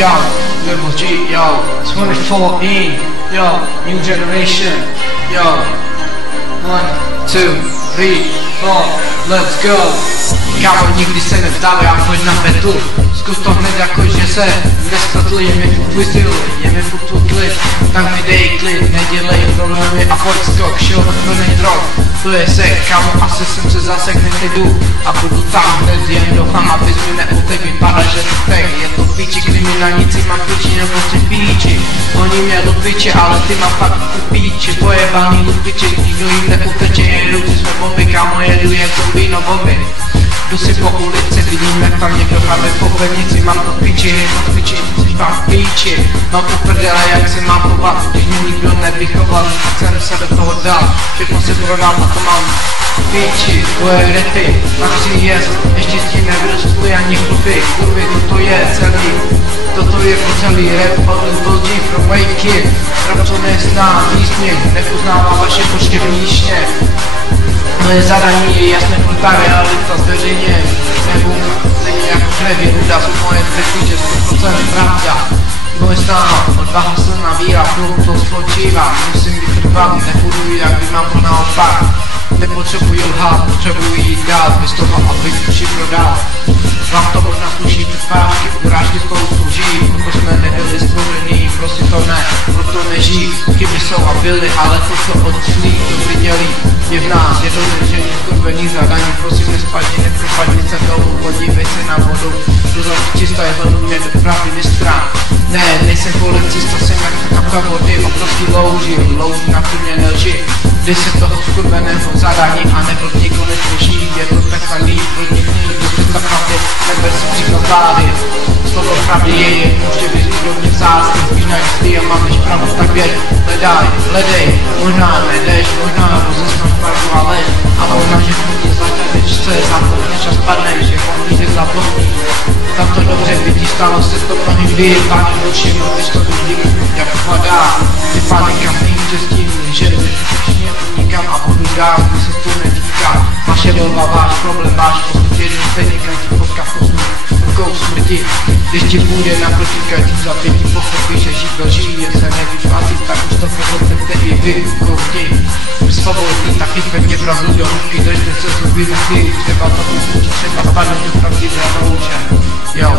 yo, Level G, yo, 2014, yo, new generation, yo, 1, 2, 3, 4, let's go. Kámo, nikdy se nevzdávej a pojď na metu. Zkus to hned jako, že se nespletl, je mi furt tvůj styl, je mi furt tvůj klid. Tak mi dej klid, nedělej problémy a pojď skok, šel plný drog. To je sek, kámo, asi jsem se zasek, nejdu a budu tam hned jen doufám, abys mi neutek, vypadá, že to tek. Je to píči, kriminálníci mám píči, nebo ty píči. Oni mě do piče, ale ty má fakt tu píči. Pojebaný lupiče, nikdo jim neuteče, jedu ty jsme bomby, kámo, jedu jen zombie no bomby. Jdu si po ulici, vidím jak tam někdo hrabe po pevnici. Mám to píči, jsi tam v píči. Mám to prdele, jak si mám chovat, když mě nikdo nevychoval, tak jsem se do toho dal. Všechno si prodám a to mám píči. Tvoje repy, pak si jest, ještě s tím nevyrostli ani chlupy. Kurvy, toto je celý, toto je po celý rap od Level G pro my kid. Rap to nezná písně, neuznává vaše počty výšně. Moje zadání je jasné, ta realita zveřejně nebu, stejně jako krev je nuda, jsou moje třetí, že 100% pravda. Moje snaha, odvaha se nabírá, to spočívá, musím být trvalý, nebudu jak by mám to naopak. Nepotřebuji lhát, potřebuji jít dál, bez toho, abych duši prodal. Vám to možná sluší přepážky, urážky spolu služí, proto jsme nebyli stvoření, prostě to ne, proto nežijí. Chyby jsou a byly, ale to, co odclí, to viděli, je v nás, je to nežení, skurvení zadaní, prosím nespadni, nepropadni se dolů, podívej se na vodu, to čistá je hledu mě do pravdy stran. Ne, nejsem policista, jsem jak ta kapka vody, obrovský louži na mě nelži. Když se toho skurveného zadání a nebyl nikdo neslyší, je to takhle líp, podnikni, kdo se zapravdy, neber si příklad vlády. Slovo pravdy je jedno, že bys úrovně vzácný, spíš najistý a máš pravdu, tak věď, hledej, možná nejdeš, možná rozeznám pravdu a lež, a možná, že mě zlatě, co je zapomněš a spadneš, že mohli se zapomníš. Tam to dobře vidí, stalo se to mnohým vyjebáným duším, když to vidím, jak padá, ty panika mým štěstím, že všichni unikám a budu dál, když se to netýká. Vaše volba, váš problém, váš postup, jeden stejný každý potká rukou smrti. Když ti bude naproti každým zapětí, pochopíš, že žít lží, je se nevyplatí, tak už to pochopíte i vy, koukni. Svobodný, taky pevně pravdu do ruky, držte se zuby ruky, třeba to musí, třeba spadnout do pravdivé louče. Jo.